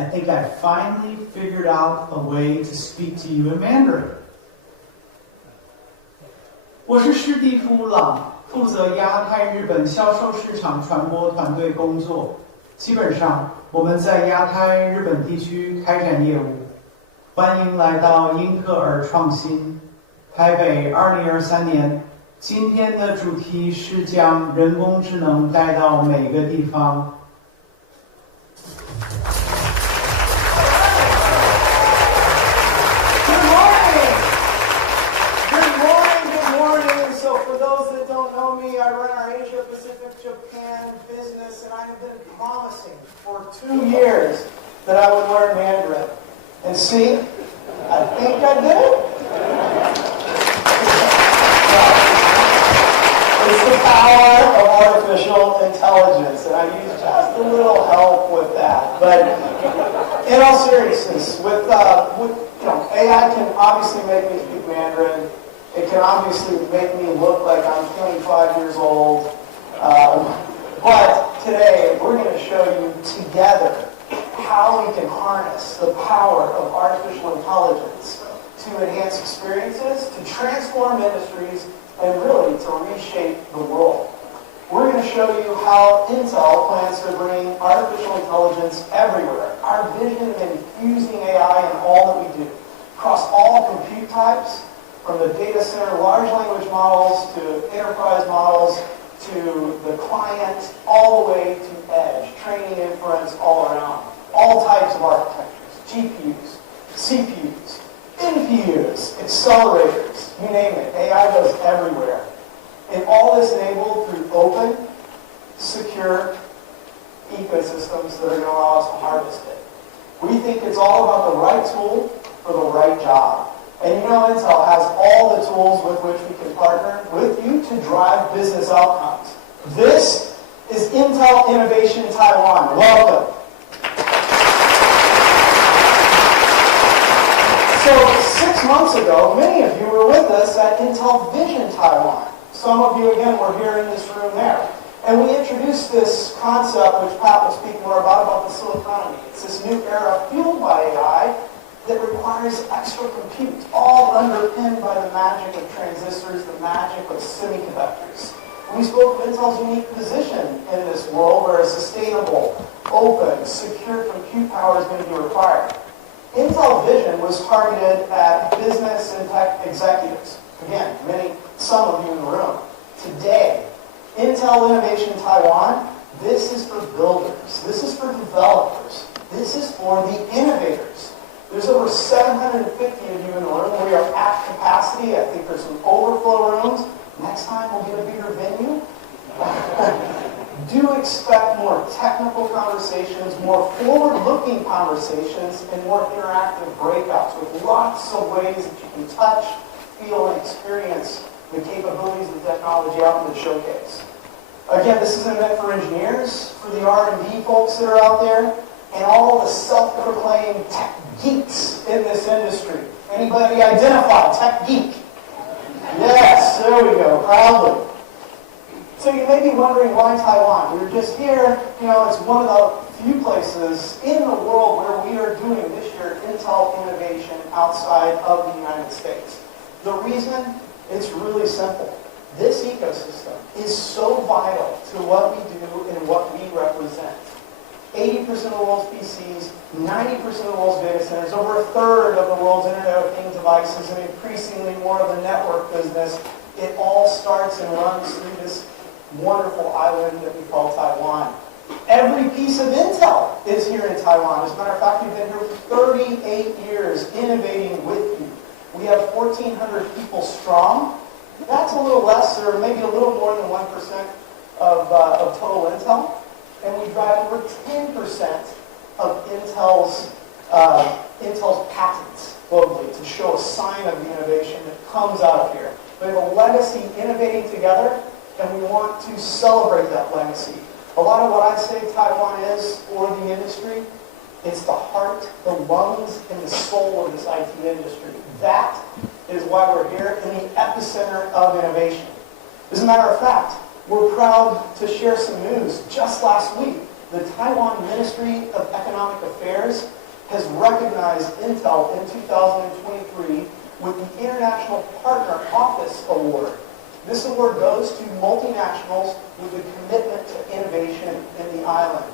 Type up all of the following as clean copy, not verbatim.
I think I finally figured out a way to speak to you in Mandarin. 我是施蒂夫·朗，负责亚太日本销售市场传播团队工作。基本上，我们在亚太日本地区开展业务。欢迎来到英特尔创新台北2023年。今天的主题是将人工智能带到每个地方。I run our Asia Pacific Japan business, and I have been promising for 2 years that I would learn Mandarin. And see, I think I did it. It's the power of artificial intelligence, and I use just a little help with that. But in all seriousness, with AI can obviously make me speak Mandarin. It can obviously make me look like I'm 25 years old. But today, we're going to show you together how we can harness the power of artificial intelligence to enhance experiences, to transform industries, and really to reshape the world. We're going to show you how Intel plans to bring artificial intelligence everywhere. Our vision of infusing AI in all that we do, across all compute types, from the data center large language models to enterprise models to the client, all the way to edge, training inference all around. All types of architectures, GPUs, CPUs, NPUs, accelerators, you name it. AI goes everywhere. And all this enabled through open, secure ecosystems that are going to allow us to harvest it. We think it's all about the right tool for the right job. And you know Intel has all the tools with which we can partner with you to drive business outcomes. This is Intel Innovation Taiwan. Welcome. So 6 months ago, many of you were with us at Intel Vision Taiwan. Some of you, again, were here in this room there. And we introduced this concept, which Pat will speak more about the siliconomy. It's this new era fueled by AI that requires extra compute, all underpinned by the magic of transistors, the magic of semiconductors. We spoke of Intel's unique position in this world where a sustainable, open, secure compute power is going to be required. Intel Vision was targeted at business and tech executives. Again, some of you in the room. Today, Intel Innovation Taiwan, this is for builders. This is for developers. This is for the innovators. There's over 750 of you in the room. We are at capacity. I think there's some overflow rooms. Next time we'll get a bigger venue. Do expect more technical conversations, more forward-looking conversations, and more interactive breakouts with lots of ways that you can touch, feel, and experience the capabilities of the technology out in the showcase. Again, this is an event for engineers, for the R&D folks that are out there, and all the self-proclaimed tech geeks in this industry. Anybody identify tech geek? Yes, there we go, proudly. So you may be wondering why Taiwan? We were just here, it's one of the few places in the world where we are doing this year Intel innovation outside of the United States. The reason? It's really simple. This ecosystem is so vital to what we do and what we represent. 80% of the world's PCs, 90% of the world's data centers, over a third of the world's Internet of Things devices, and increasingly more of the network business. It all starts and runs through this wonderful island that we call Taiwan. Every piece of Intel is here in Taiwan. As a matter of fact, we've been here for 38 years innovating with you. We have 1,400 people strong. That's a little less, or maybe a little more than 1% of total Intel. And we drive over 10% of Intel's patents globally to show a sign of the innovation that comes out of here. We have a legacy innovating together, and we want to celebrate that legacy. A lot of what I say Taiwan is for the industry, it's the heart, the lungs, and the soul of this IT industry. That is why we're here in the epicenter of innovation. As a matter of fact, we're proud to share some news. Just last week, the Taiwan Ministry of Economic Affairs has recognized Intel in 2023 with the International Partner Office Award. This award goes to multinationals with a commitment to innovation in the island.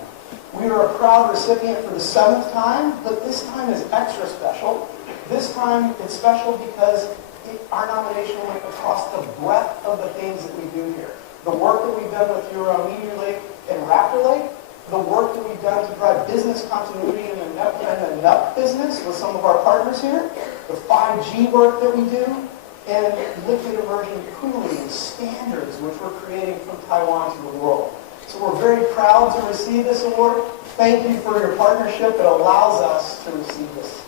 We are a proud recipient for the 7th time, but this time is extra special. This time it's special because our nomination went across the breadth of the things that we do here. The work that we've done with Euro Meteor Lake and Raptor Lake, the work that we've done to provide business continuity in the NUP business with some of our partners here, the 5G work that we do, and liquid immersion cooling standards which we're creating from Taiwan to the world. So we're very proud to receive this award. Thank you for your partnership. It allows us to receive this.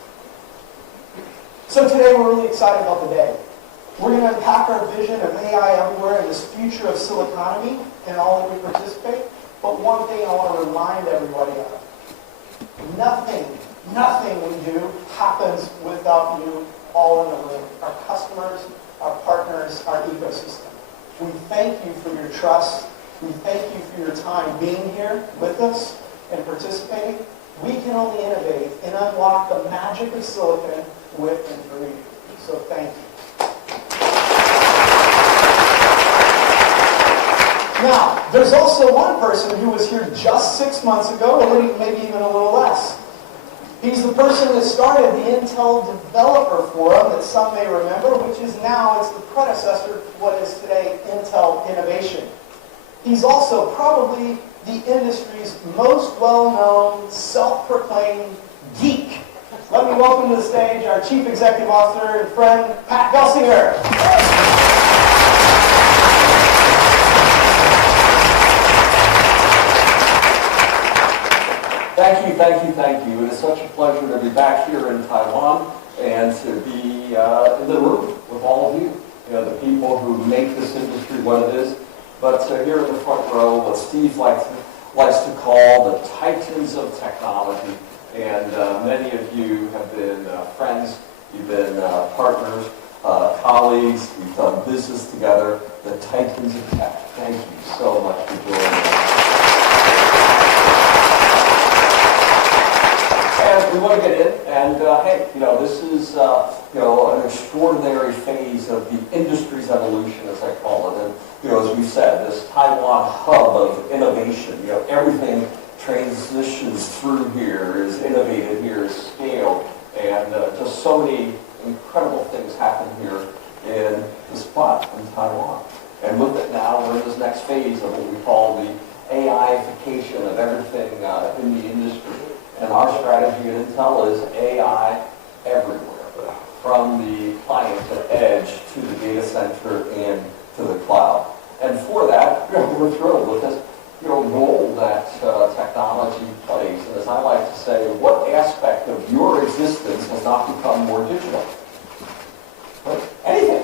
So today we're really excited about the day. We're going to unpack our vision of AI everywhere in this future of siliconomy and all that we participate. But one thing I want to remind everybody of. Nothing we do happens without you all in the room. Our customers, our partners, our ecosystem. We thank you for your trust. We thank you for your time being here with us and participating. We can only innovate and unlock the magic of silicon with and through you. So thank you. Now, there's also one person who was here just 6 months ago, or maybe even a little less. He's the person that started the Intel Developer Forum that some may remember, which is now, it's the predecessor to what is today Intel Innovation. He's also probably the industry's most well-known, self-proclaimed geek. Let me welcome to the stage our Chief Executive Officer and friend, Pat Gelsinger. Thank you. It is such a pleasure to be back here in Taiwan and to be in the room with all of you. You know, the people who make this industry what it is. But here in the front row, what Steve likes to call the titans of technology. And many of you have been friends, you've been partners, colleagues, we've done business together, the titans of tech. Thank you so much for joining us. And we want to get in, and hey, you know, this is an extraordinary phase of the industry's evolution, as I call it. And you know, as we said, this Taiwan hub of innovation. You know, everything transitions through here, is innovated here, is scaled, and just so many incredible things happen here in the spot in Taiwan. And with it now, we're in this next phase of what we call the AIification of everything in the industry. And our strategy at Intel is AI everywhere, from the client to edge to the data center and to the cloud. And for that, we're thrilled with this role that technology plays. And as I like to say, what aspect of your existence has not become more digital? Right? Anything.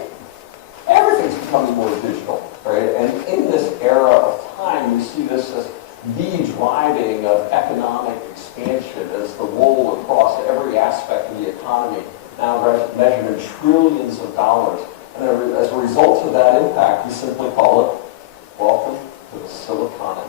Everything's becoming more digital. Right? And in this era of time, we see this as the driving of economic expansion as the roll across every aspect of the economy, now measured in trillions of dollars. And as a result of that impact, we simply call it, welcome to the siliconomy.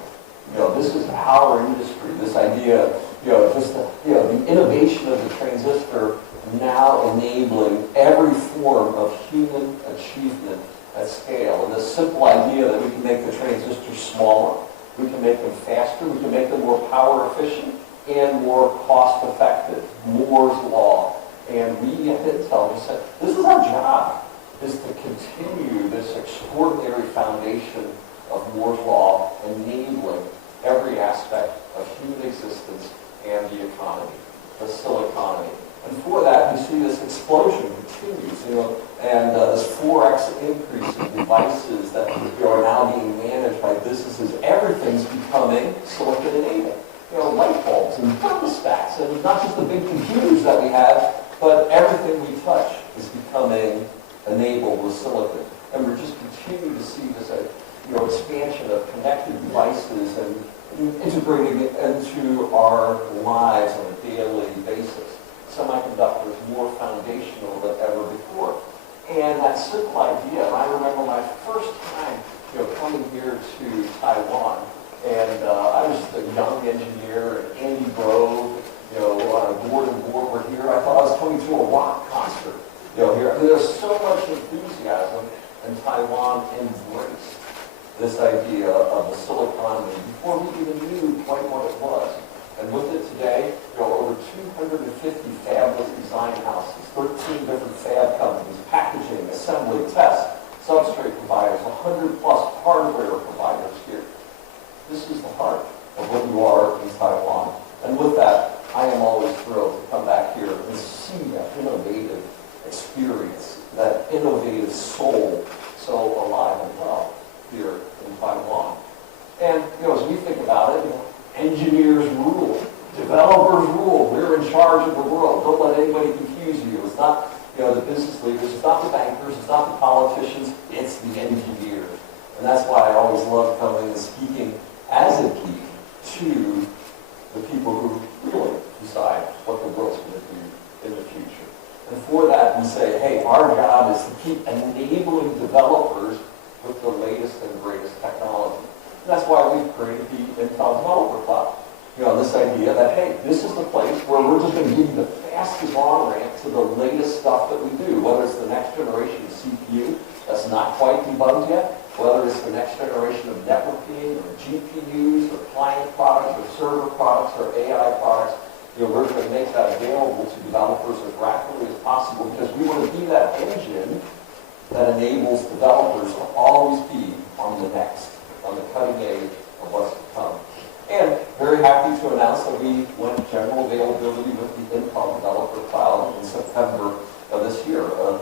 You know, this is our industry, this idea, the innovation of the transistor now enabling every form of human achievement at scale. And this simple idea that we can make the transistors smaller, we can make them faster, we can make them more power efficient and more cost effective. Moore's Law. And we at Intel, we said, this is our job, is to continue this extraordinary foundation of Moore's Law, enabling every aspect of human existence and the economy, the siliconomy. And for that, we see this explosion continues, and this 4x increase in devices that are now being managed by businesses. Everything's becoming silicon-enabled. Light bulbs and thermostats, and not just the big computers that we have, but everything we touch is becoming enabled with silicon. And we're just continuing to see this expansion of connected devices and integrating it into our lives on a daily basis. Semiconductors more foundational than ever before. And that simple idea, and I remember my first time coming here to Taiwan, and I was just young engineer, and Andy Grove, Gordon Moore were here. I thought I was coming to a rock concert, here. I mean, there's so much enthusiasm, and Taiwan embraced this idea of the Silicon Valley before we even knew quite what it was. And with it today, over 250 fabless design houses, 13 different fab companies, packaging, assembly, test, substrate providers, 100 plus hardware providers here. This is the heart of what you are in Taiwan. And with that, I am always thrilled to come back here and see that innovative experience, that innovative soul so alive and well here in Taiwan. And as we think about it, engineers rule, developers rule. We're in charge of the world. Don't let anybody confuse you. It's not the business leaders, it's not the bankers, it's not the politicians, it's the engineers. And that's why I always love coming and speaking as a geek to the people who really decide what the world's going to do in the future. And for that, we say, hey, our job is to keep enabling developers with the latest and greatest technology. And that's why we've created the Intel Developer Cloud. This idea that, hey, this is the place where we're just going to give you the fastest on-ramp to the latest stuff that we do, whether it's the next generation of CPU that's not quite debugged yet, whether it's the next generation of networking or GPUs or client products or server products or AI products. We're going to make that available to developers as rapidly as possible because we want to be that engine that enables developers to always be on the next, on the cutting edge of what's to come. And very happy to announce that we went general availability with the Intel Developer Cloud in September of this year. An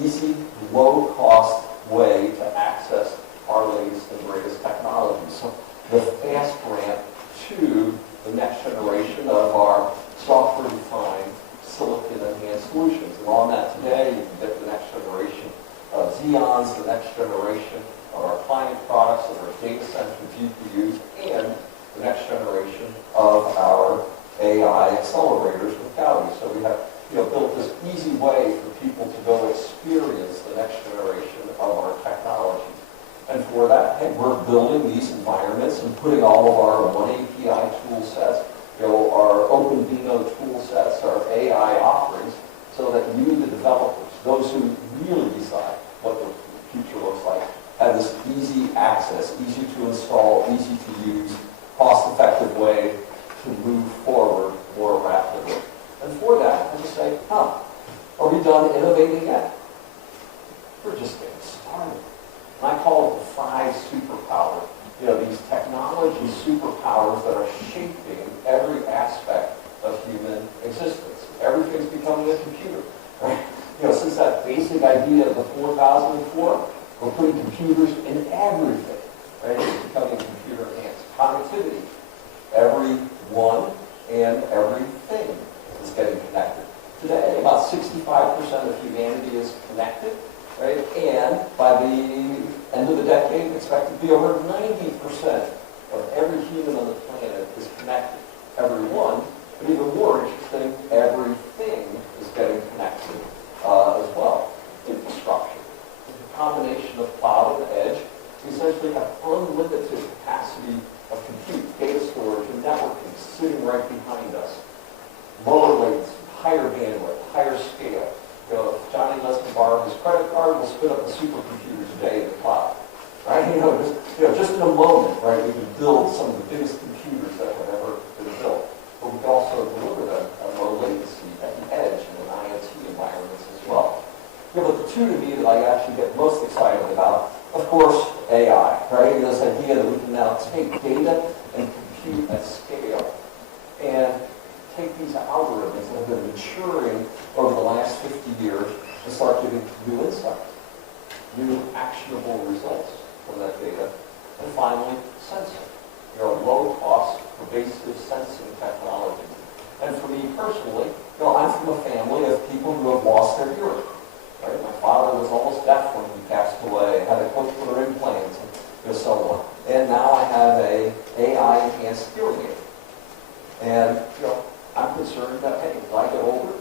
easy, low-cost way to access our latest and greatest technology. So the fast ramp to the next generation of our software-defined, silicon-enhanced solutions. And on that today, you can get the next generation of Xeons, the next generation of our client products and our data center GPUs, and the next generation of our AI accelerators with Gaudi. So we have built this easy way for people to go experience the next generation of our technology. And for that, hey, we're building these environments and putting all of our One API tool sets, our OpenVINO tool sets, our AI offerings, so that you, the developers, those who really decide what the future looks like, have this easy access, easy to install, easy to use, cost-effective way to move forward more rapidly. And for that, I just say, are we done innovating yet? We're just getting started. And I call it the 5 superpowers. These technology superpowers that are shaping every aspect of human existence. Everything's becoming a computer, right? Since that basic idea of the 4004, we're putting computers in everything, right? It's becoming computer-enhanced. Connectivity. Everyone and everything is getting connected. Today, about 65% of humanity is connected, right? And by the end of the decade, expected to be over 90% of every human on the planet is connected. Everyone, but even more interesting, everything is getting connected as well. Infrastructure. The combination of cloud and edge. We essentially have unlimited capacity of compute, data storage, and networking sitting right behind us. Lower latency, higher bandwidth, higher scale. If Johnny lets me borrow his credit card, we'll spin up a supercomputer today in the cloud. Right? Just in a moment, right, we can build some of the biggest computers that have ever been built. But we can also deliver them at low latency at the edge and in IoT environments as well. But the two to me that I actually get most excited about, of course, AI, right? This idea that we can now take data and compute at scale and take these algorithms that have been maturing over the last 50 years and start giving new insights, new actionable results from that data. And finally, sensing. Low-cost, pervasive sensing technology. And for me personally, I'm from a family of people who have lost their hearing. Right? My father was almost deaf when he passed away, had a cochlear implant, and so on. And now I have a AI-enhanced hearing aid. And I'm concerned that, hey, as I get older,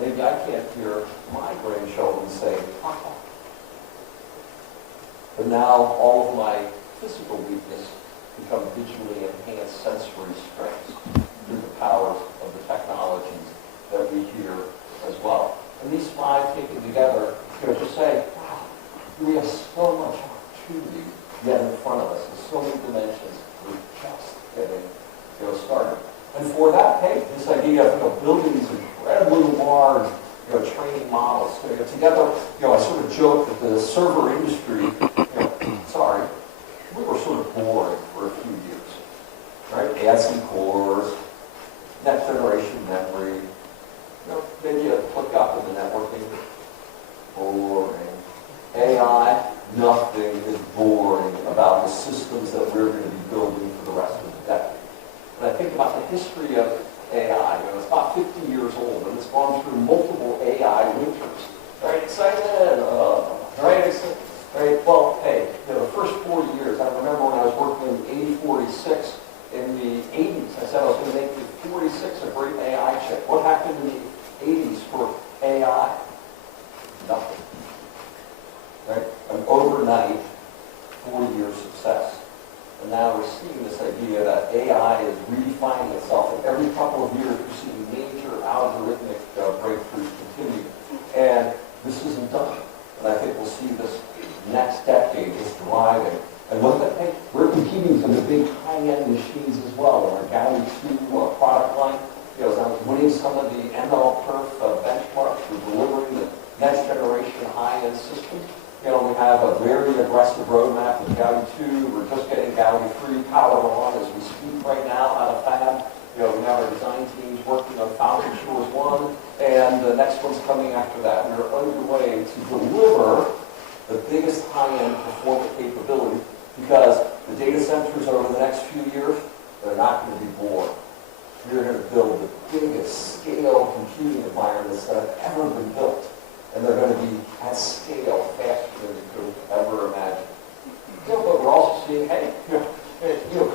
maybe I can't hear my grandchildren say, Papa. But now all of my physical weakness become digitally enhanced sensory strengths through the powers of the technologies that we hear as well. And these five taken together, just say, wow, we have so much opportunity yet in front of us, in so many dimensions. We're just getting started. And for that, hey, this idea of building these incredibly large training models together, I sort of joke that the server industry, sorry, we were sort of boring for a few years, right? Add some cores, next generation memory, maybe a click up in the networking, boring. AI, nothing is boring about the systems that we're going to be building for the rest of the decade. And I think about the history of AI, it's about 50 years old, and it's gone through multiple AI winters. Right? Excited? Right? Well, hey, the first 4 years, I remember when I was working in 8046 in the 80s, I said I was going to make the 46 a great AI chip. What happened in the 80s for AI? Nothing. Right? An overnight 4-year success. And now we're seeing this idea that AI is redefining itself. And every couple of years, we're seeing major algorithmic breakthroughs continue. And this isn't done. And I think we'll see this next decade just thriving. And we're competing for the big high-end machines as well. In our Gaudi 2 product line, as I was winning some of the ML-Perf benchmarks, we're delivering the next generation high-end systems. We have a very aggressive roadmap with Gaudi 2. We're just getting Gaudi 3 powered on as we speak right now out of fab. We have our design teams working on Falcon Shores 1, and the next one's coming after that. We're underway to deliver the biggest high-end performance capability because the data centers over the next few years, they're not going to be boring. We're going to build the biggest scale computing environments that have ever been built. And they're going to be at scale faster than you could ever imagine. But we're also seeing, hey,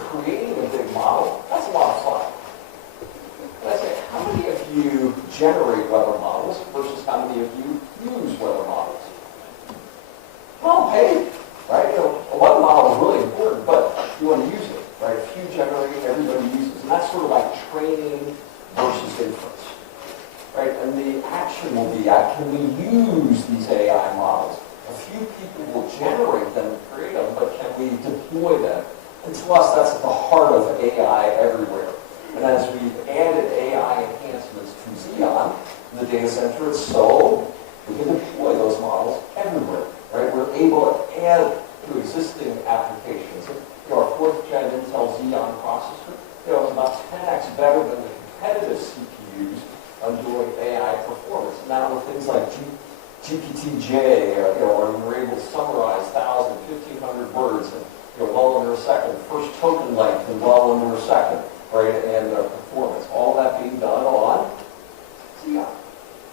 creating a big model, that's a lot of fun. And I say, how many of you generate weather models versus how many of you use weather models? Well, hey, right, a weather model is really important, but you want to use it, right? If you generate, everybody uses. And that's sort of like training versus inference. Right? And the action will be, can we use these AI models? A few people will generate them and create them, but can we deploy them? And to us, that's at the heart of AI everywhere. And as we've added AI enhancements to Xeon in the data center, it's so we can deploy those models everywhere. Right? We're able to add to existing applications. And, our 4th gen Intel Xeon processor, is about 10x better than the competitive CPUs doing AI performance. Now with things like GPT-J, where we're able to summarize 1,000, 1,500 words in well under a second, first token length in well under a second, right? And performance. All that being done on Xeon,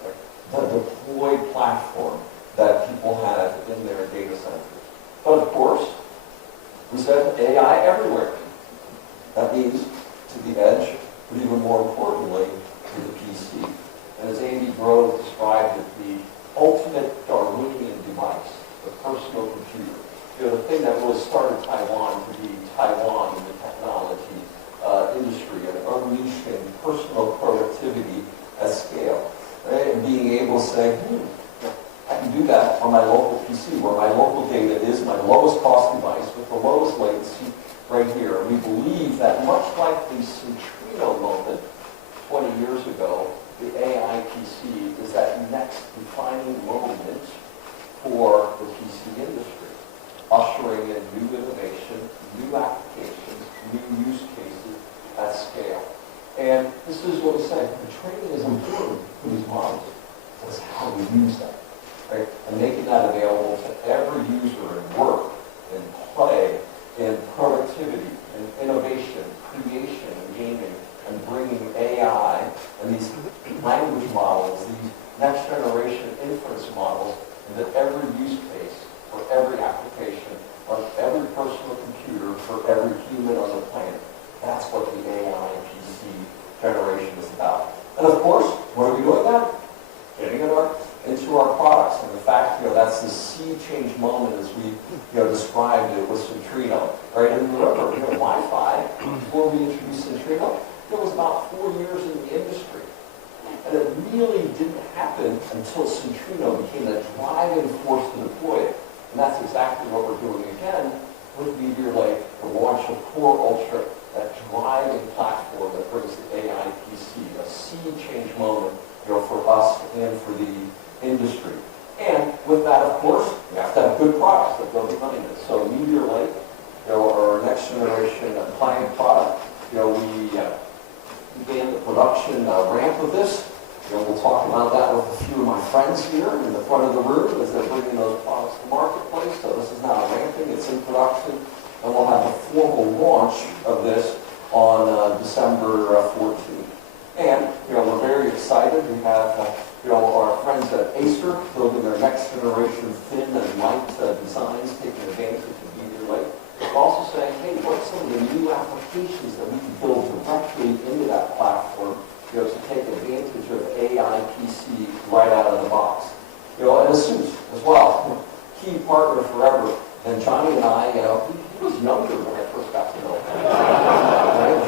right? The deployed platform that people have in their data centers. But of course, we said AI everywhere. That means to the edge, but even more importantly, to the PC. And as Andy Grove described it, the ultimate Darwinian device, the personal computer. The thing that really started Taiwan to be Taiwan in the technology industry and unleashing personal productivity at scale. Right? And being able to say, I can do that on my local PC, where my local data is my lowest cost device with the lowest latency right here. And we believe that much like the Centrino moment 20 years ago, the AI PC is that next defining moment for the PC industry, ushering in new innovation, new applications, new use cases at scale. And this is what we say, the training is important for these models. It's how we use them, right? And making that available to every user in work, in play, in productivity, in innovation, creation, and gaming, and bringing AI and these language models, these next generation inference models into every use case for every application on every personal computer for every human on the planet. That's what the AI PC generation is about. And of course, what are we doing that? Getting it into our products. And the fact, that's that's the sea change moment as we described it with Centrino, right? And remember, Wi-Fi, before we introduced Centrino, it was about 4 years in the industry. And it really didn't happen until Centrino became the driving force to deploy it. And that's exactly what we're doing again with Meteor Lake, the launch of Core Ultra, that driving platform that brings the AI PC, a sea change moment for us and for the industry. And with that, of course, you have to have good products that go behind it. So Meteor Lake, our next generation client product, we began the production ramp of this. We'll talk about that with a few of my friends here in the front of the room as they're bringing those products to marketplace. So this is now ramping, it's in production, and we'll have a formal launch of this on December 14th. And we're very excited. We have our friends at Acer building their next generation thin and light designs, taking advantage of Meteor Lake. We're also saying, hey, what are some of the new applications that we can build directly into that platform to take advantage of AI PC right out of the box. And ASUS as well, key partner forever. And Johnny and I, he was younger when I first got to know him. Right?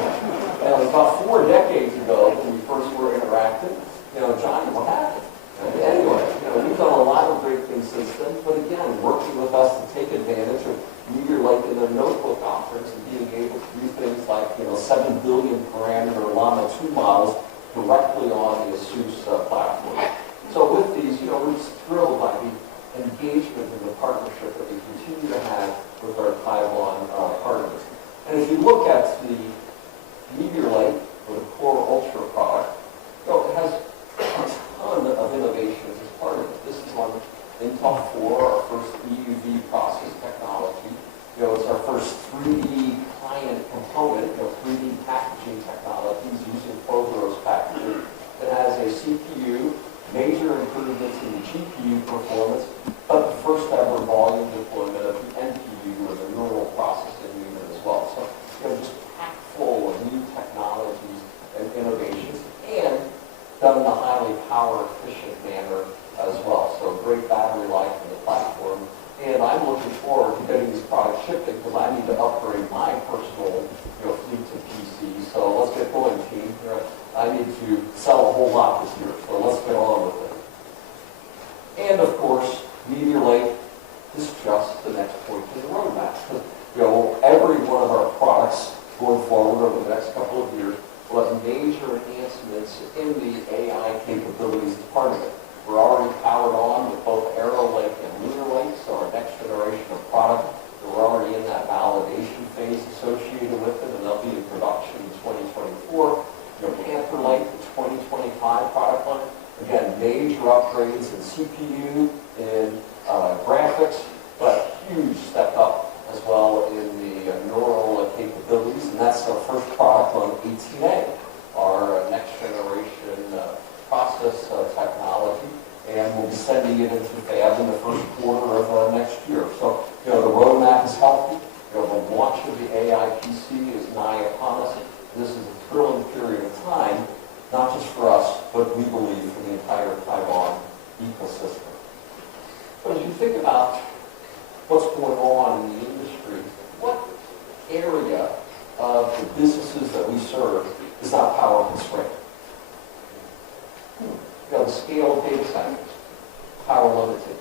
And it was about 4 decades ago when we first were interacting. Johnny, what happened? Anyway, we've done a lot of great things since then. But again, working with us to take advantage of Meteor Lake in their notebook offerings and being able to do things like 7 billion parameter Llama 2 models directly on the ASUS platform. So with these, we're just thrilled by the engagement and the partnership that we continue to have with our Taiwan partners. And if you look at the Meteor Lake, or the Core Ultra product, it has a ton of innovations as part of it. This is on Intel 4, our first EUV process technology. It's our first 3D client component, 3D packaging technologies using Foveros packaging. It has a CPU, major improvements in the GPU performance, but the first ever volume deployment of the NPU, or the neural processing unit as well. So, just packed full of new technologies and innovations, and done in a highly power efficient manner as well. So great battery life in the platform. And I'm looking forward to getting these products shipping because I need to upgrade my personal fleet to PC. So let's get going, team. I need to sell a whole lot this year, so let's get on with it. And of course, Meteor Lake is just the next point in the roadmap. Every one of our products going forward over the next couple of years will have major enhancements in the AI capabilities as part of it. We're already powered on with both Arrow Lake and Lunar Lake, so our next generation of product. We're already in that validation phase associated with it, and they'll be in production in 2024. Panther Lake, the 2025 product line. Again, major upgrades in CPU, in graphics, but huge step up as well in the neural capabilities, and that's our first product on 18A, our next generation process technology, and we'll be sending it into fab in the first quarter of next year. So, the roadmap is healthy. The launch of the AI PC is nigh upon us. This is a thrilling period of time, not just for us, but we believe for the entire Taiwan ecosystem. But as you think about what's going on in the industry, what area of the businesses that we serve is not power constrained? The scale of data centers, power limited.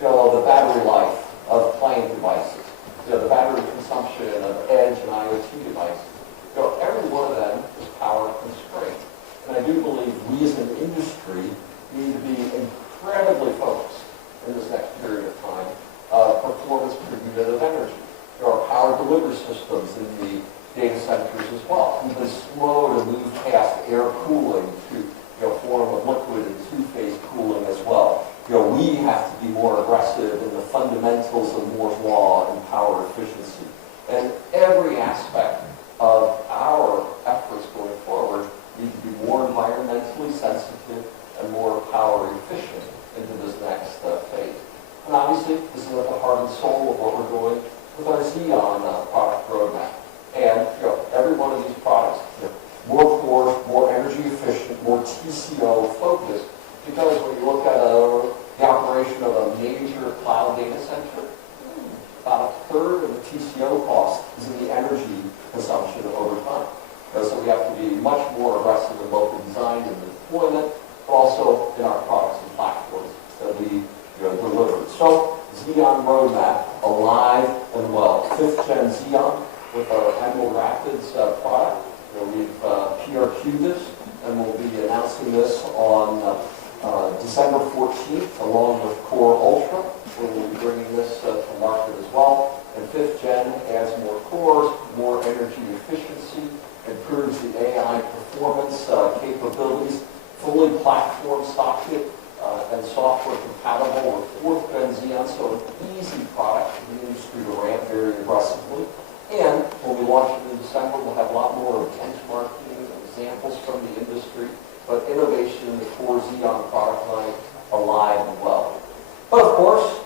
The battery life of client devices. The battery consumption of edge and IoT devices. Every one of them is power constrained. And I do believe we as an industry need to be incredibly focused in this next period of time performance per unit of energy. There are power delivery systems in the data centers as well. We've been slow to move past air cooling to form of liquid and two-phase cooling as well. We have to be more aggressive in the fundamentals of Moore's Law and power efficiency. And every aspect of our efforts going forward need to be more environmentally sensitive and more power efficient into this next phase. And obviously, this is at the heart and soul of what we're doing with our Xeon product roadmap. And every one of these products, more core, more energy efficient, more TCO focused, Because when you look at the operation of a major cloud data center, about a third of the TCO cost is in the energy consumption over time. So we have to be much more aggressive in local design and deployment, but also in our products and platforms that we deliver. So Xeon roadmap, alive and well. 5th gen Xeon with our Emerald Rapids product. We've PRQ'd this, and we'll be announcing this on December 14th, along with Core Ultra. We'll be bringing this to market as well. And 5th gen adds more cores, more energy efficiency, improves the AI performance capabilities, fully platform socket and software compatible with 4th gen Xeon, so an easy product for the industry to ramp very aggressively. And when we launch it in December, we'll have a lot more benchmarking examples from the industry, but innovation in the core Xeon product line alive and well. But of course,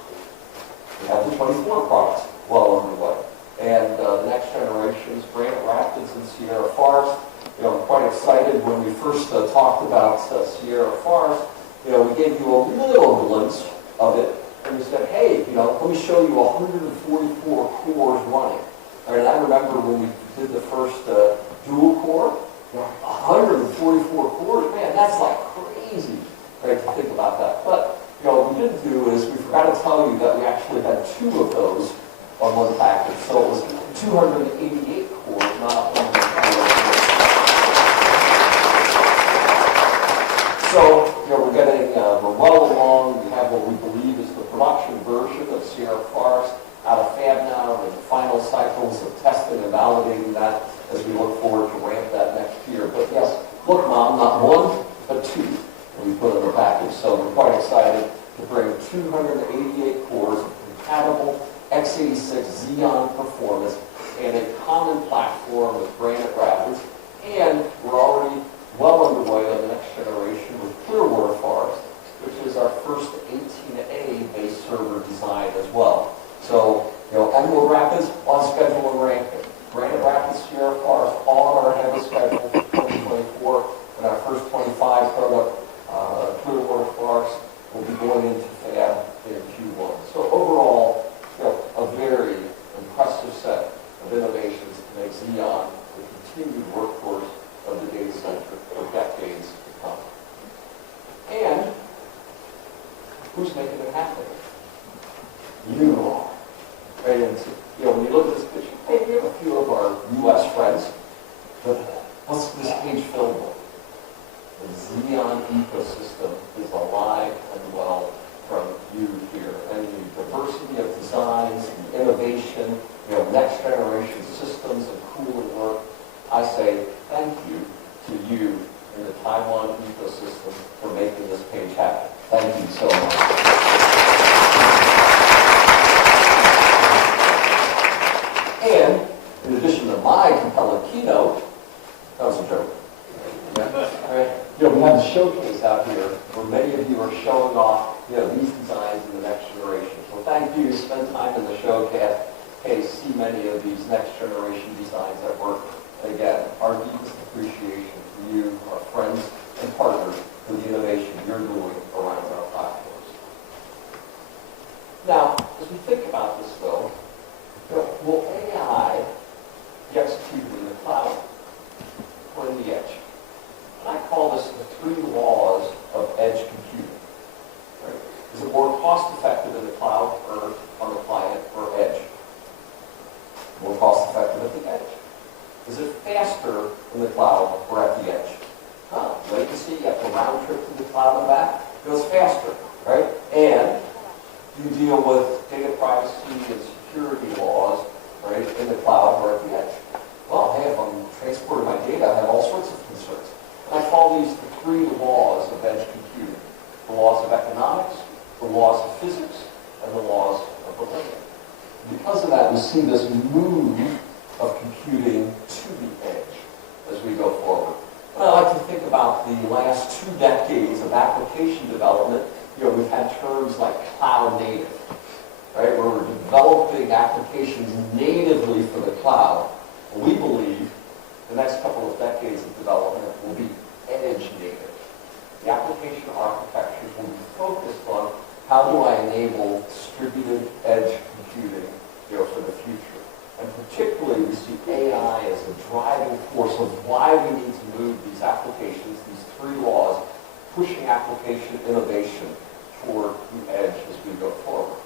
we have the 24 products well underway. And the next generations, Granite Rapids and Sierra Forest. I'm quite excited when we first talked about Sierra Forest. We gave you a little glimpse of it, and we said, hey, let me show you 144 cores running. And I remember when we did the first dual core, 144 cores, man, that's like crazy, right, to think about that. But, what we didn't do is we forgot to tell you that we actually had 2 of those on one package. So it was 288 cores, not 144. So, we're well along. We have what we believe is the production version of Sierra Forest out of fab now, and the final cycles of testing and validating that as we look forward to ramp that next year. But yes, look, Mom, not 1, but 2 we put in the package. So we're quite excited to bring 288 cores of compatible x86 Xeon performance and a common platform with Granite Rapids. And we're already well underway on the next generation with Clearwater Forest, which is our first 18A based server design as well. So, Emerald Rapids on schedule and ramping. Granite Rapids, Sierra Forest, all are ahead of schedule for 2024. And our first 25 product, Clearwater Forest, will be going into fab in Q1. So overall, a very impressive set of innovations to make Xeon the continued workhorse of the data center for decades to come. And who's making it happen? You are. Right? And when you look at this picture, hey, we have a few of our U.S. friends, but what's this page filled with? The Xeon ecosystem is alive and well from you here. And the diversity of designs, the innovation, next generation systems and cooling work. I say thank you to you in the Taiwan ecosystem for making this page happen. Thank you so much. And in addition to my compelling keynote, that was a joke. Right? We have a showcase out here where many of you are showing off these designs in the next generation. So thank you. Spend time in the showcase. Hey, see many of these next generation designs at work. Again, our deepest appreciation for you, our friends and partners, for the innovation you're doing around our platforms. Now, as we think about this, though, will AI be executed in the cloud or in the edge? And I call this the 3 laws of edge computing. Right? Is it more cost-effective in the cloud or on the client or edge? More cost-effective at the edge. Is it faster in the cloud or at the edge? Latency, you have to round trip to the cloud and back. It's faster, right? And you deal with data privacy and security laws, right, in the cloud or at the edge. Well, hey, if I'm transporting my data, I have all sorts of concerns. And I call these the 3 laws of edge computing. The laws of economics, the laws of physics, and the laws of the land. Because of that, we see this move of computing to the edge as we go forward. And I like to think about the last 2 decades of application development. We've had terms like cloud native, right, where we're developing applications natively for the cloud. We believe the next couple of decades of development will be edge native. the application architectures will be focused on how do I enable distributed edge computing, for the future. And particularly, we see AI as a driving force of why we need to move these applications, these three laws, pushing application innovation toward the edge as we go forward.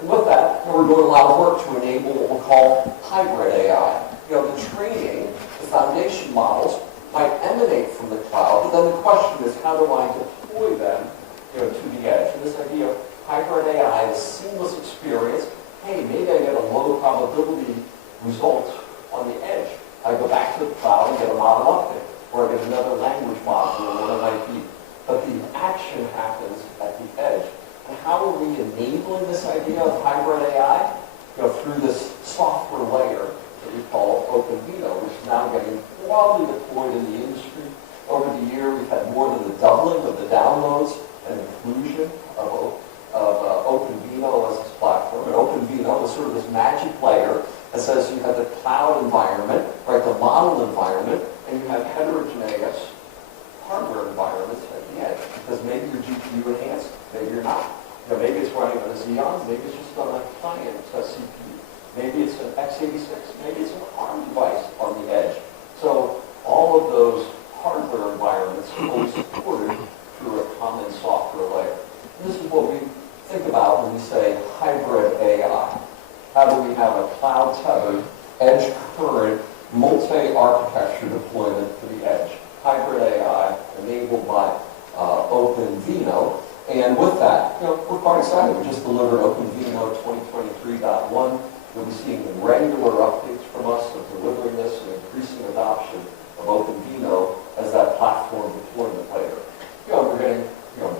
And with that, we're doing a lot of work to enable what we'll call hybrid AI. The training, the foundation models might emanate from the cloud, but then the question is, how do I deploy them, to the edge? And this idea of hybrid AI is a seamless experience. Hey, maybe I get a low probability result on the edge. I go back to the cloud and get a model update, or I get another language model, or what it might be. But the action happens at the edge. And how are we enabling this idea of hybrid AI? Through this software layer that we call OpenVINO, which is now getting broadly deployed in the industry. Over the year, we've had more than the doubling of the downloads and inclusion of OpenVINO as this platform. And OpenVINO is sort of this magic layer that says you have the cloud environment, right, the model environment, and you have heterogeneous hardware environments at the edge. Because maybe you're GPU enhanced, maybe you're not. Maybe it's running on a Xeon, maybe it's just on a client CPU. Maybe it's an x86, maybe it's an ARM device on the edge. So all of those hardware environments are fully supported through a common software layer. And this is what we think about when we say hybrid AI. How do we have a cloud-tethered, edge-current, multi-architecture deployment to the edge? Hybrid AI enabled by OpenVINO. And with that, we're quite excited. We just delivered OpenVINO 2023.1. You'll be seeing regular updates from us of delivering this and increasing adoption of OpenVINO as that platform deployment layer. We're getting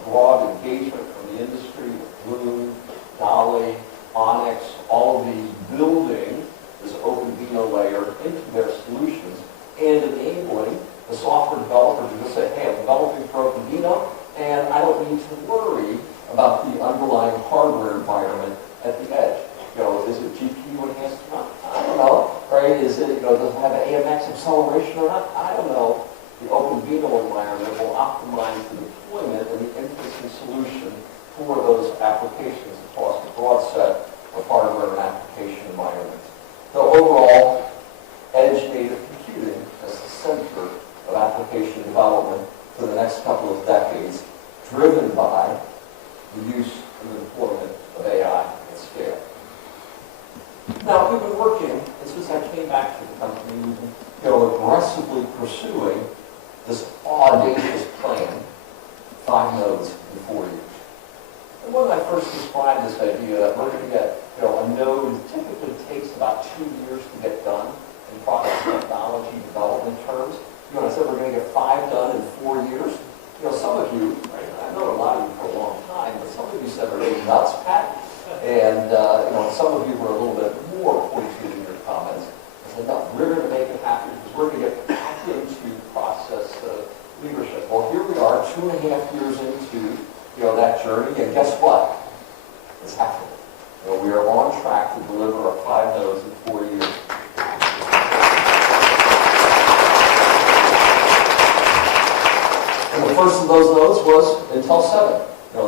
broad engagement from the industry with Bloom, Dali, Onyx, all of these building this OpenVINO layer into their solutions and enabling the software developer to just say, hey, I'm developing for OpenVINO, and I don't need to worry about the underlying hardware environment at the edge. Is it GPU enhanced or not? I don't know, right? Is it, does it have AMX acceleration or not? I don't know. The OpenVINO environment will optimize the deployment and the inferencing solution for those applications across a broad set of hardware and application environments. So overall, edge-native computing is the center of application development for the next couple of decades, driven by the use and the deployment of AI at scale. Now, we've been working, and since I came back to the company, we've been aggressively pursuing this audacious plan, 5 nodes in 4 years. And when I first described this idea that we're going to get a node typically takes about 2 years to get done in process technology development terms. I said we're going to get 5 done in 4 years. Some of you, right, I know a lot of you for a long time, but some of you said, are they nuts, Pat? And some of you were a little bit more pointed in your comments. I said, no, we're going to make it happen because we're going to get back into process leadership. Well, here we are, 2.5 years into that journey, and guess what? It's happening. We are on track to deliver our 5 nodes in 4 years. And the first of those nodes was Intel 7.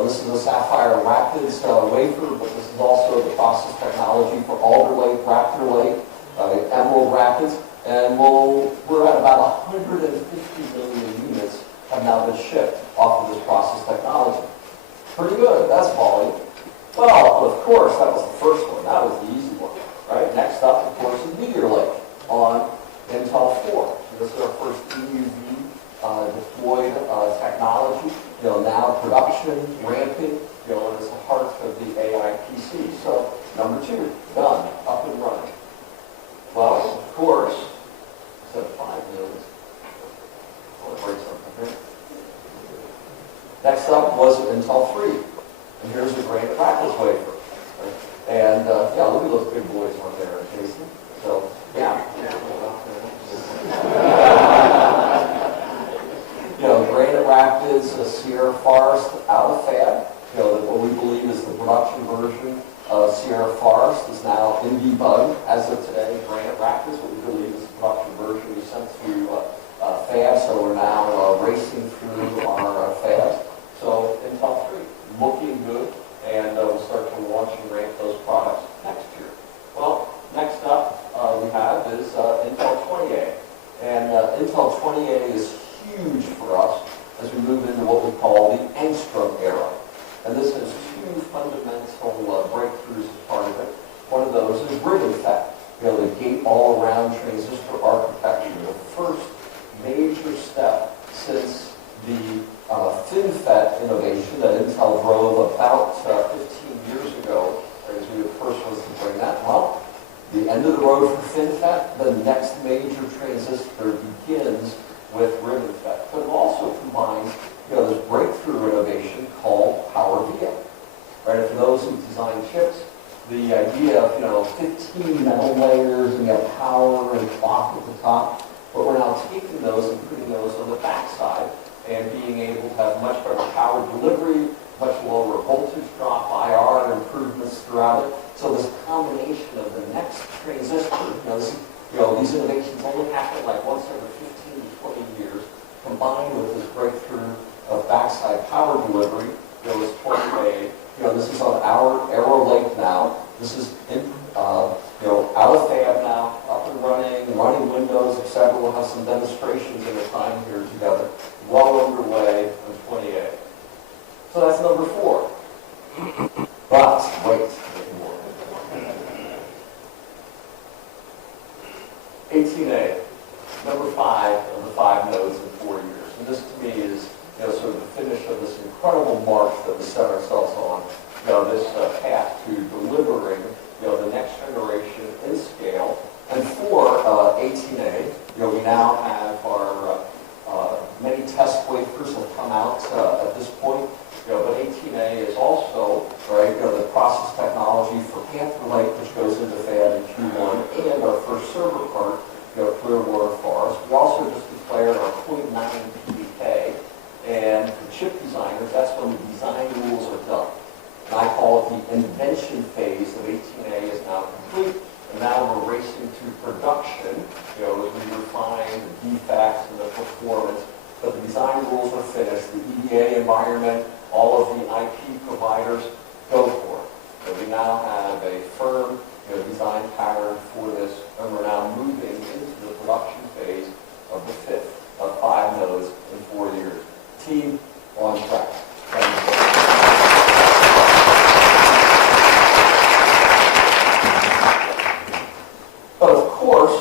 This is a Sapphire Rapids wafer, but this is also the process technology for Alder Lake, Raptor Lake, Emerald Rapids, and we're at about 150 million units have now been shipped off of this process technology. Pretty good, that's volume. Well, of course, that was the first one. That was the easy one, right? Next up, of course, is Meteor Lake on Intel 4. So this is our first EUV deployed technology. Now production, ramping, and it's the heart of the AI PC. So number 2, done, up and running. Well, of course, instead of 5 nodes, I want to break something here. Next up was Intel 3. And here's the Granite Rapids wafer. Right? And look at those big boys on there, Jason. So, yeah. Granite Rapids, Sierra Forest, out of fab. What we believe is the production version of Sierra Forest is now in debug as of today. Granite Rapids, what we believe is the production version we sent through fab. So we're now racing through our fabs. FinFET innovation that Intel drove about 15 years ago, as we were the first ones to bring that. Well, the end of the road for FinFET, the next major transistor begins with RibbonFET. But it also combines, this breakthrough innovation called PowerVia. Right? For those who design chips, the idea of 15 metal layers and you have power and clock at the top, but we're now taking those and putting those on the backside and being able to have much better power delivery, much lower voltage drop, IR improvements throughout it. So this combination of the next transistor, these innovations only happen like once every 15 to 20 years, combined with this breakthrough of backside power delivery. There was 28. This is on our Arrow Lake now. This is out of fab now, up and running Windows, etc. We'll have some demonstrations in a time here together. Well underway on 28. So that's number 4. But wait, there's more. 18A, number 5 of the 5 nodes in 4 years. And this to me is sort of the finish of this incredible march that we set ourselves on. This path to delivering the next generation in scale. And for 18A, we now have our many test wafers have come out at this point. But 18A is also the process technology for Panther Lake, which goes into fab in Q1, and our first server part, Clearwater Forest. We also just declared our 0.9 PDK, and for chip designers, that's when the design rules are done. And I call it the invention phase of 18A is now complete, and now we're racing to production, as we refine the defects and the performance. But the design rules are finished. The EDA environment, all of the IP providers, go for it. So we now have a firm design pattern for this, and we're now moving into the production phase of the 5th of 5 nodes in 4 years. Team on track. But of course,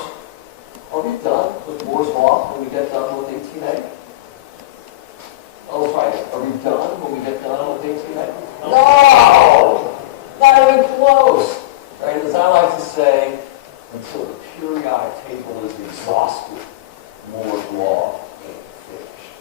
are we done with Moore's Law when we get done with 18A? Oh, that's right. Are we done when we get done with 18A? No! Not even close. Right? As I like to say, until the periodic table is exhausted, Moore's Law ain't finished.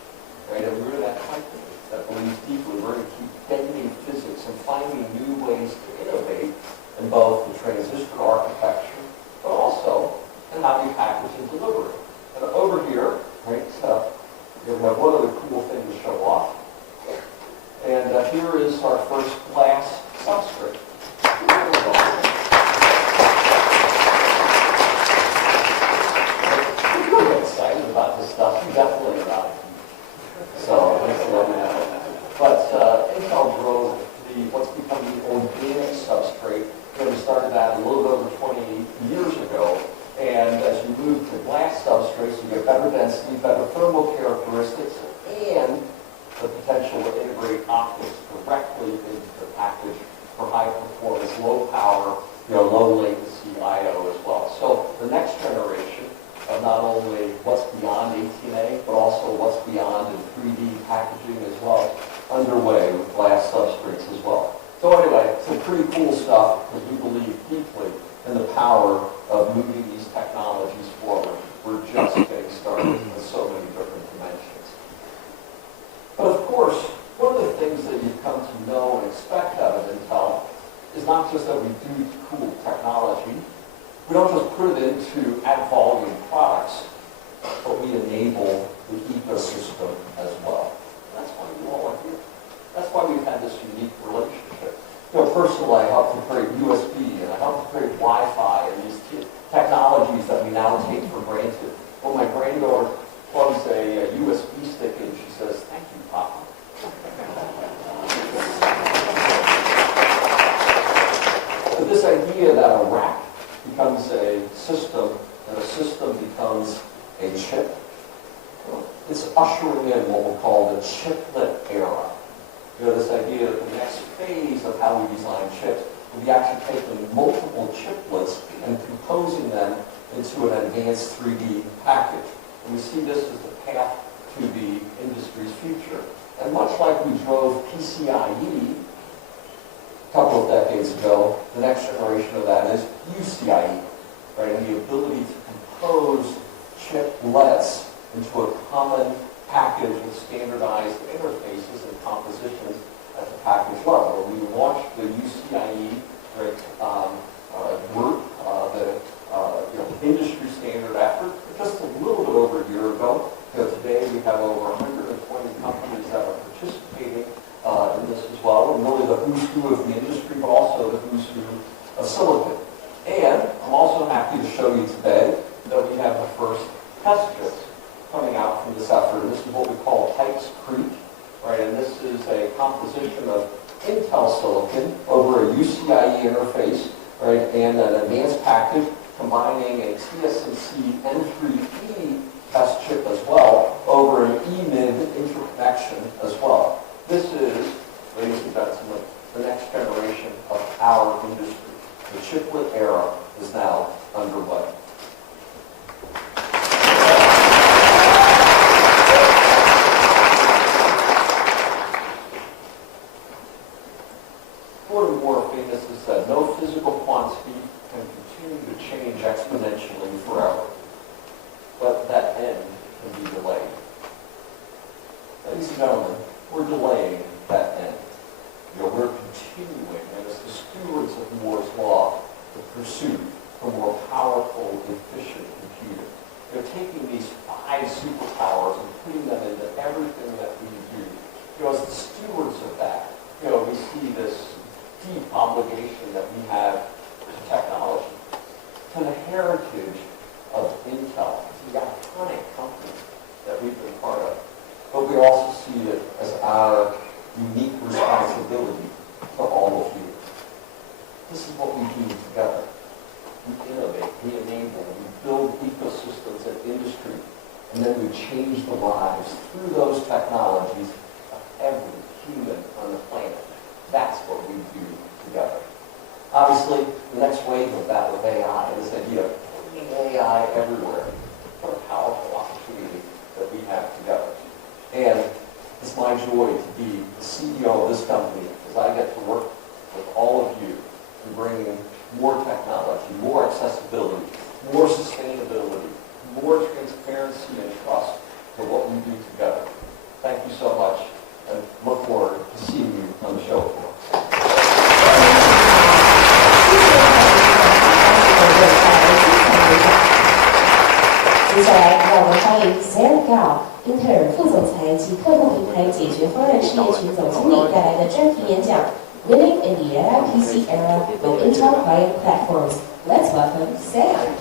Right? And we're that company that believes deeply we're going to keep bending physics and finding new ways to innovate in both the transistor architecture, but also in how we package and deliver it. And over here, right, we have one other cool thing to show off. And here is our first glass substrate. We're really excited about this stuff. We're definitely about it. So, but Intel drove what's become the organic substrate. We started that a little bit over 20 years ago. And as you move to glass substrates, you get better density, better thermal characteristics, and the potential to integrate optics directly into the package for high performance, low power, low latency I/O as well. So the next generation of not only what's beyond 18A, but also what's beyond in 3D packaging as well, underway with glass substrates as well. So anyway, some pretty cool stuff because we believe deeply in the power of moving these technologies forward. We're just getting started in so many different dimensions. But of course, one of the things that you've come to know and expect out of Intel is not just that we do cool technology, we don't just put it into at-volume products, but we enable the ecosystem as well. That's why you all are here. That's why we've had this unique relationship. Personally, I helped to create USB, and I helped to create Wi-Fi, and these technologies that we now take for granted. When my granddaughter plugs a USB stick in, she says, "Thank you, Papa." But this idea that a rack becomes a system, and a system becomes a chip, it's ushering in what we'll call the chiplet era. This idea that the next phase of how we design chips will be actually taking multiple chiplets and composing them into an advanced 3D package. And we see this as the path to the industry's future. And much like we drove PCIe a couple of decades ago, the next generation of that is UCIe, right? And the ability to compose chiplets into a common package with standardized interfaces and compositions at the package level. When we launched the UCIe group, the industry standard effort, just a little bit over a year ago. Today we have over 120 companies that are participating in this as well, and really the who's who of the industry, but also the who's who of silicon. And I'm also happy to show you today that we have the first test kits coming out from this effort. And this is what we call Pikes Creek, right? And this is a composition of Intel silicon over a UCIe interface, right, and an advanced package combining a TSMC N3E test chip as well over an EMIB interconnection as well. This is, ladies and gentlemen, the next generation of our industry. The chiplet era is now underway. Gordon Moore famously said, no physical quantity can continue to change exponentially forever, but that end can be delayed. Ladies and gentlemen, we're delaying that end. We're continuing, and as the stewards of Moore's Law, the pursuit for more powerful, efficient computing. Taking these 5 superpowers and putting them into everything that we do. As the stewards of that, we see this deep obligation that we have to technology, to the heritage of Intel, the iconic company that we've been part of. But we also see it as our unique responsibility to all of you. This is what we do together. We innovate, we enable, we build ecosystems and industry, and then we change the lives through those technologies of every human on the planet. That's what we do together. Obviously, the next wave of that with AI, this idea of putting AI everywhere. What a powerful opportunity that we have together. And it's my joy to be the CEO of this company as I get to work with all of you in bringing more technology, more accessibility, more sustainability, more transparency and trust for what we do together. Thank you so much, and look forward to seeing you on the show floor. 接下来，让我们欢迎 Sarah Gao， 英特尔副总裁及客户平台解决方案事业群总经理带来的专题演讲。Winning in the AI PC era with Intel client platforms. Let's welcome Sam.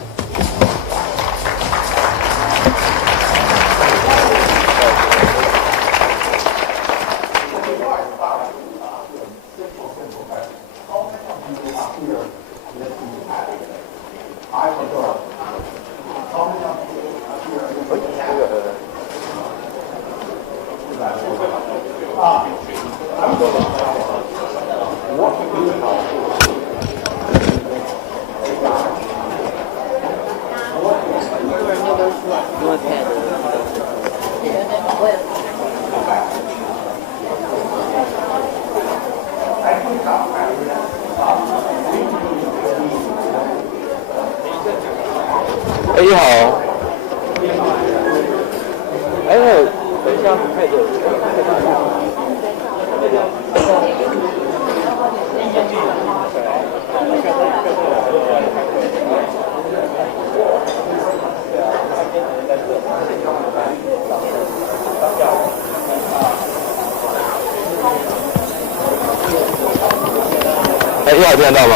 一好听得到吗？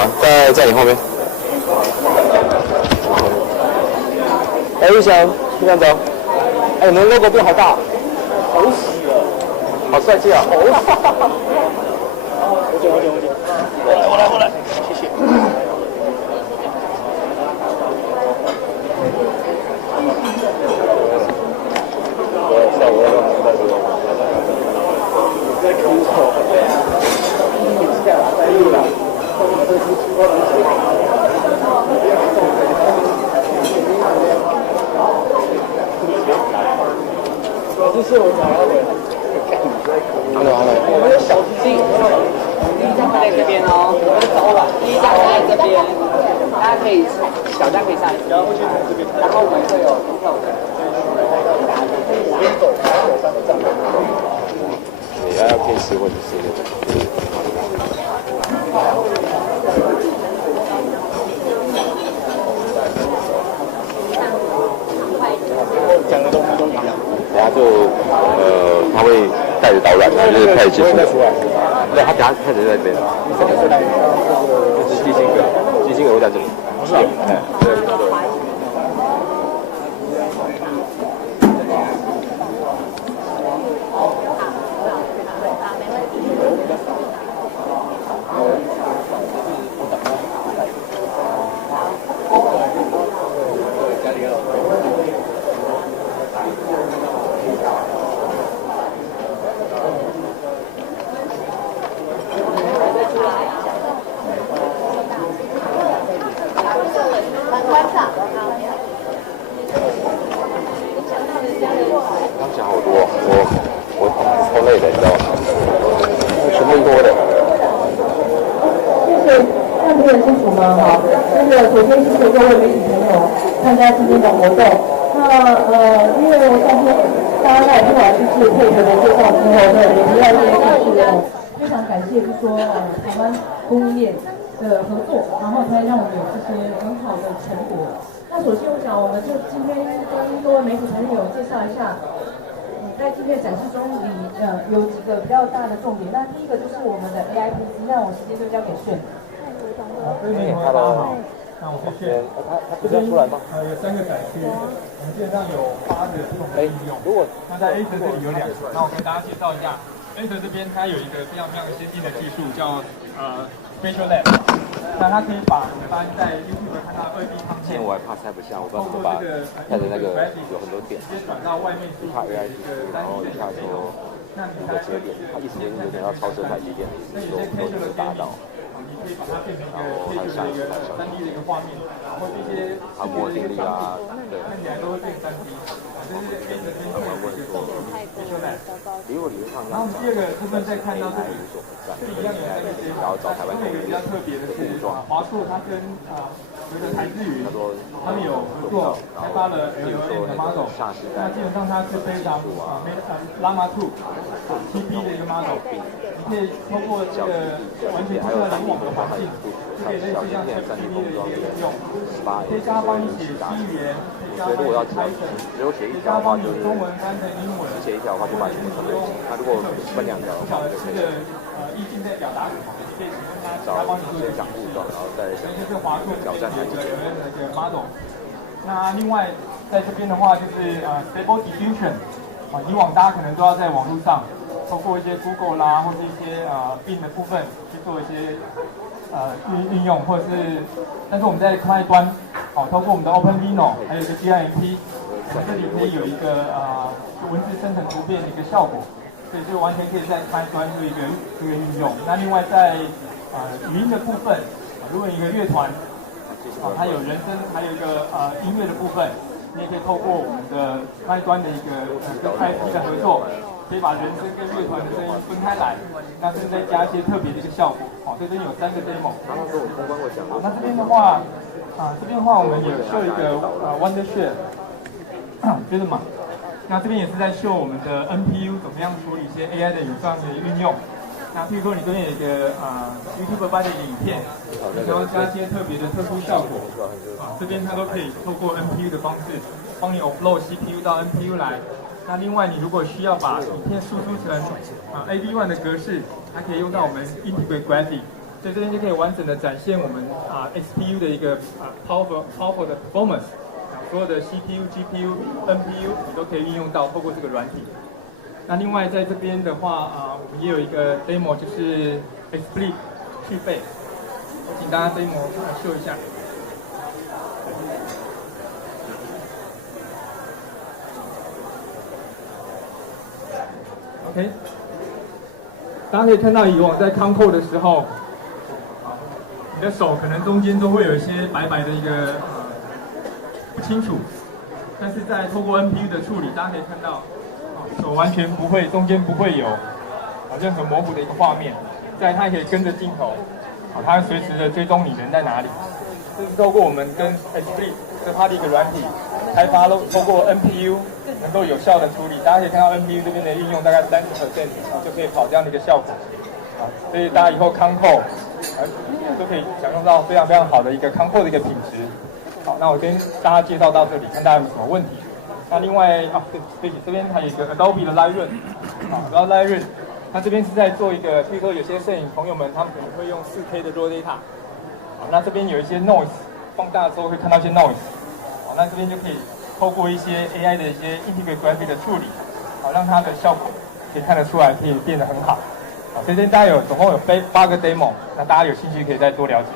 在你后面。玉祥，这样走。你们 logo 变好大，好喜了，好帅气啊！好久。我来，谢谢。在抠口，在录了。这是我拿的，看你在抠。我们的小提琴，第一张会在这边哦，我们的手板，第一张会在这边，大家可以小张可以上来，然后我们会有跳的。我边走，我3个站。你要配饰或者是那种。讲的东西都一样。然后就他会带着导览，他就是开始接触。对，他等下开始在这边。这是基辛格，基辛格会在这里。是啊。对。刚讲好多，我超累的，你知道吗？全部多的。谢谢，看得很清楚吗？好，首先谢谢各位媒体朋友参加今天的活动。因为我相信大家不管是配合的介绍之后呢，也不要就是非常感谢，就是说台湾供应链的合作，然后才让我们有这些很好的成果。那首先我想，我们就今天跟各位媒体朋友介绍一下，在今天展示中有几个比较大的重点。那第一个就是我们的 AI PC， 那我时间就交给炫。各位媒体朋友大家好，那我是炫。这边出来吗？有3个展区，我们基本上有8个不同的应用。那在 A 这里有2个，那我跟大家介绍一下。A 这边它有一个非常先进的技术，叫Spatial Lab。那它可以把一般在 YouTube 看到2D 康片，我还怕塞不下，我不知道怎么把带着那个有很多点，直接转到外面去，怕 AI 技术，然后一下说有个节点，它一时间有点要超车台积电，都能达到。你可以把它变成一个贴图的一个3D 的一个画面，然后这些按摩定律啊，对，看起来都会变3D。这是 A 这边的一个Spatial Lab。然后我们第2个部分再看到这里，是一样有3个接口，其中有一个比较特别的是华硕，它跟有一个台资云，他们有合作开发了 LLM 的 model。那基本上它是非常Llama 2 TP 的一个 model。你可以通过这个完全不需要联网的环境，就可以类似像 ChatGPT 的一个应用，可以叫它帮你写西语言，可以叫它帮你拍成，可以叫它帮你中文翻成英文，写一条的话就把你分类。那如果分2条的话，就可以意境在表达什么，可以请问他帮你做讲互动，然后再这是华硕挑战的一个 model。那另外在这边的话就是Stable Diffusion， 以往大家可能都要在网络上透过一些 Google 啦，或是一些Bing 的部分去做一些运用，或者是，但是我们在开端，透过我们的 OpenVINO， 还有一个 GIMP， 我们这里可以有一个文字生成图片的一个效果，所以就完全可以在开端做一个运用。那另外在语音的部分，如果一个乐团，它有人声，还有一个音乐的部分，你也可以透过我们的开端的一个跟 IP 的合作。可以把人声跟乐团的声音分开来，那甚至再加一些特别的一个效果。这边有3个 demo。那这边的话，我们也秀一个WonderShare， 就是嘛。那这边也是在秀我们的 NPU 怎么样处理一些 AI 的有这样的运用。那譬如说你这边有一个YouTube 拍的一个影片，然后加一些特别的特殊效果，这边它都可以透过 NPU 的方式帮你 offload CPU 到 NPU 来。那另外，你如果需要把影片输出成AV1 的格式，它可以用到我们 Integrate Graphic， 所以这边就可以完整的展现我们XPU 的一个powerful 的 performance， 所有的 CPU、GPU、NPU 你都可以运用到，透过这个软体。那另外在这边的话，我们也有一个 demo， 就是 Split 去背，我请大家 demo 来秀一下。OK， 大家可以看到，以往在康扣的时候，你的手可能中间都会有一些白白的一个不清楚，但是在透过 NPU 的处理，大家可以看到，手完全不会，中间不会有任何模糊的一个画面，再来它也可以跟着镜头，它会随时的追踪你人在哪里。这是透过我们跟 Split 它的一个软体开发，透过 NPU 能够有效的处理。大家可以看到 NPU 这边的应用大概30%就可以跑这样的一个效果。所以大家以后康扣都可以享用到非常非常好的一个康扣的一个品质。好，那我跟大家介绍到这里，看大家有什么问题。那另外对，这边还有一个 Adobe 的 Lightroom， 然后 Lightroom 它这边是在做一个，比如说有些摄影朋友们他们可能会用4K 的 RAW data， 那这边有一些 noise 放大之后会看到一些 noise， 那这边就可以透过一些 AI 的一些 integrated graphic 的处理，让它的效果可以看得出来，可以变得很好。这边大家总共有8个 demo， 那大家有兴趣可以再多了解。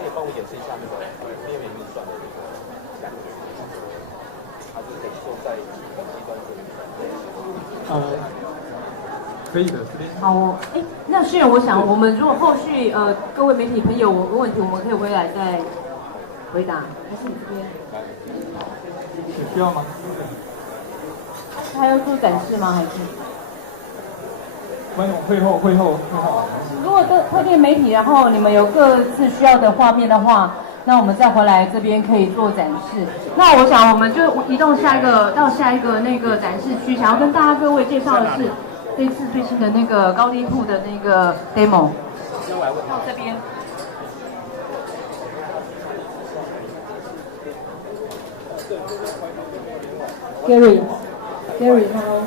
可以帮我演示一下那个页面运算的那个感觉，还是可以做在极端这里？可以的。好，那虽然我想，我们如果后续各位媒体朋友有问题，我们可以回来再回答，还是你这边？有需要吗？还要做展示吗？还是？会后。如果特定媒体，然后你们有各自需要的画面的话，那我们再回来这边可以做展示。那我想我们就移动到下一个那个展示区，想要跟大家各位介绍的是这次最新的那个高低铺的那个 demo。到这边。Gary， hello。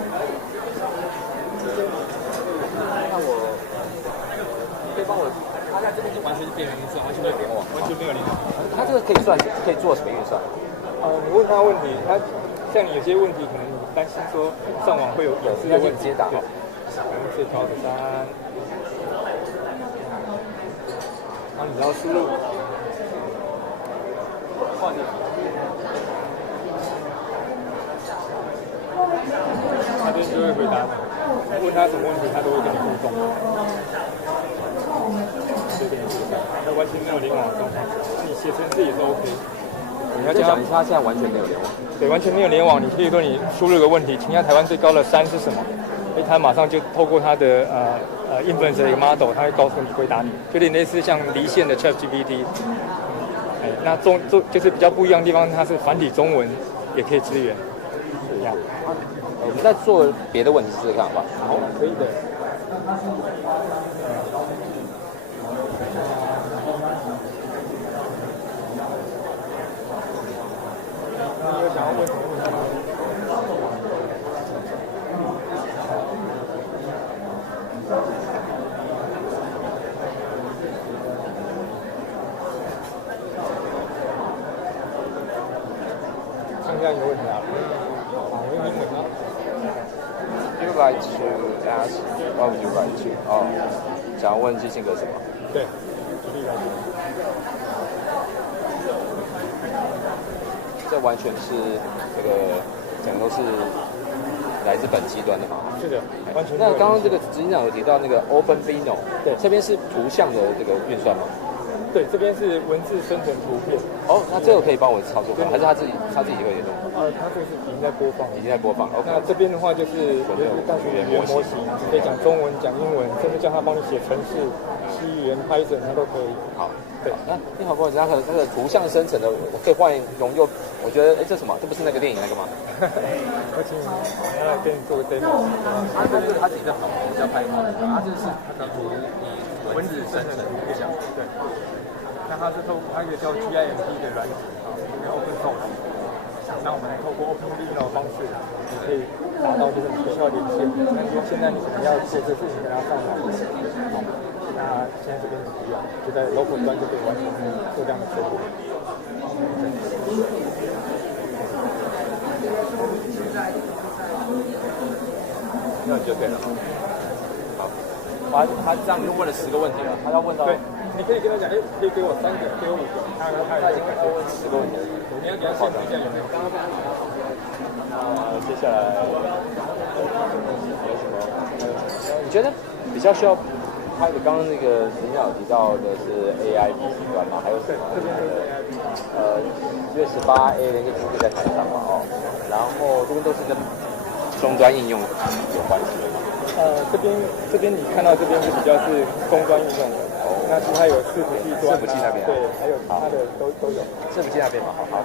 它在这边就完全是边缘运算，完全没有联网，完全没有联网。它这个可以做什么运算？你问他问题，他像你有些问题，可能你担心说上网会有隐私的问题，直接打。是调13，然后你要输入，他这边就会回答你，问他什么问题，他都会跟你互动。这边是它完全没有联网的状态，你写程式也是 OK。你要讲一下，它现在完全没有联网。对，完全没有联网。你可以说你输入个问题，请问台湾最高的山是什么？它马上就透过它的influence 的一个 model， 它会告诉你回答你，有点类似像离线的 ChatGPT。那就是比较不一样的地方，它是繁体中文也可以支援。这样。我们再做别的问题试试看，好吧？好，可以的。你有想要问什么问题吗？看一下你的问题啊。好，我用英文啊。You like to ask? What would you like to? 想要问基辛格什么？对，举例来讲。这完全是这个整个都是来自本机端的嘛？是的，完全。那刚刚这个执行长有提到那个 OpenVINO， 对，这边是图像的这个运算吗？对，这边是文字生成图片。那这个可以帮我操作吗？还是他自己会弄？他这个是已经在播放，OK， 那这边的话就是大学语言模型，你可以讲中文、讲英文，甚至叫他帮你写程式、C 语言、Python， 它都可以。好，对。那你好，不好意思，它可能这个图像生成的，我可以换用。我觉得，这什么？这不是那个电影那个吗？我请你，我来给你做个 demo。他这是他自己在跑，叫 Python， 他这是他的图以文字生成图片，对。那它是透过它一个叫 GIMP 的软体一个 open source。那我们透过 OpenVINO 的方式，你可以达到就是你不需要连线。那如果现在你可能要做这事情，给它上来，那现在这边不用，就在 local 端就可以完成做这样的处理。那就对了。好，他这样就问了10个问题了，他要问到。对，你可以跟他讲，可以给我3个，给我5个，他已经问10个问题了。你要给他限制一下有没有？接下来有什么？你觉得比较需要拍的？刚刚那个执行长有提到的是 AI 笔记端嘛？还有什么？这边就是 AI 笔记。1月18 A 那些图片在台上嘛，然后这边都是跟终端应用有关系的嘛。这边你看到这边是比较是公专运用的，那其实它有伺服器端，伺服器那边，对，还有其他的都有。伺服器那边嘛，好。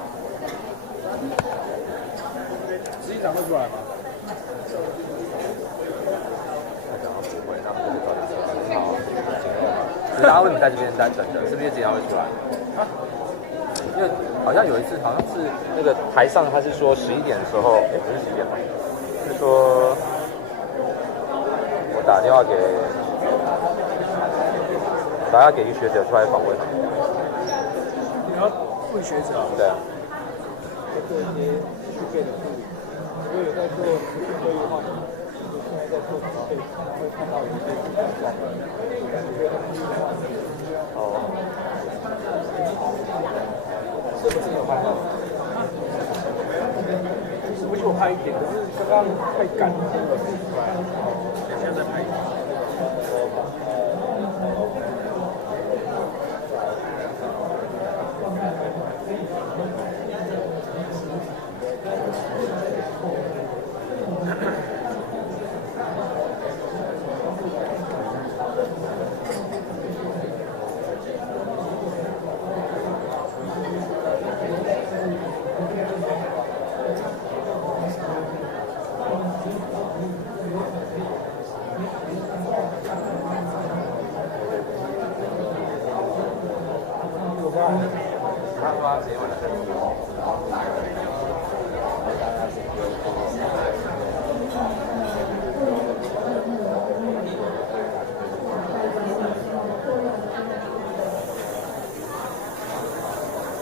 实际上会出来吗？大家为什么在这边单纯的？是不是经常会出来？因为好像有一次，好像是那个台上他是说11点的时候，不是11点吧？是说我打电话给一个学者出来访问。你要问学者？对啊。做一些续费的处理，如果有在做持续会议的话，我现在在做储备，常常会看到一些状况，感觉他们是不是有拍到？我有拍一点，可是刚刚太赶了，现在拍一点。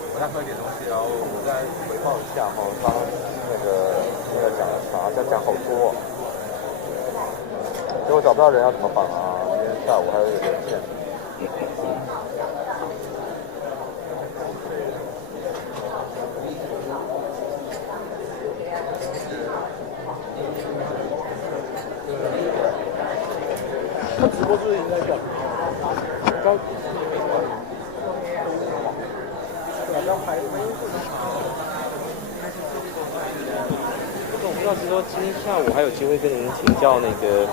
我再喝一点东西，然后我再回报一下哈，刚刚那个讲的茶，这讲好多，结果找不到人要怎么绑啊？今天下午还有一个连线。他直播是不是已经在讲？刚。我不知道是说今天下午还有机会跟您请教那个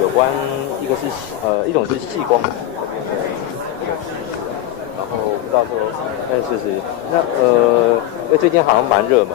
有关一种是细光这边的这个技术，然后不知道说是那因为最近好像蛮热门的。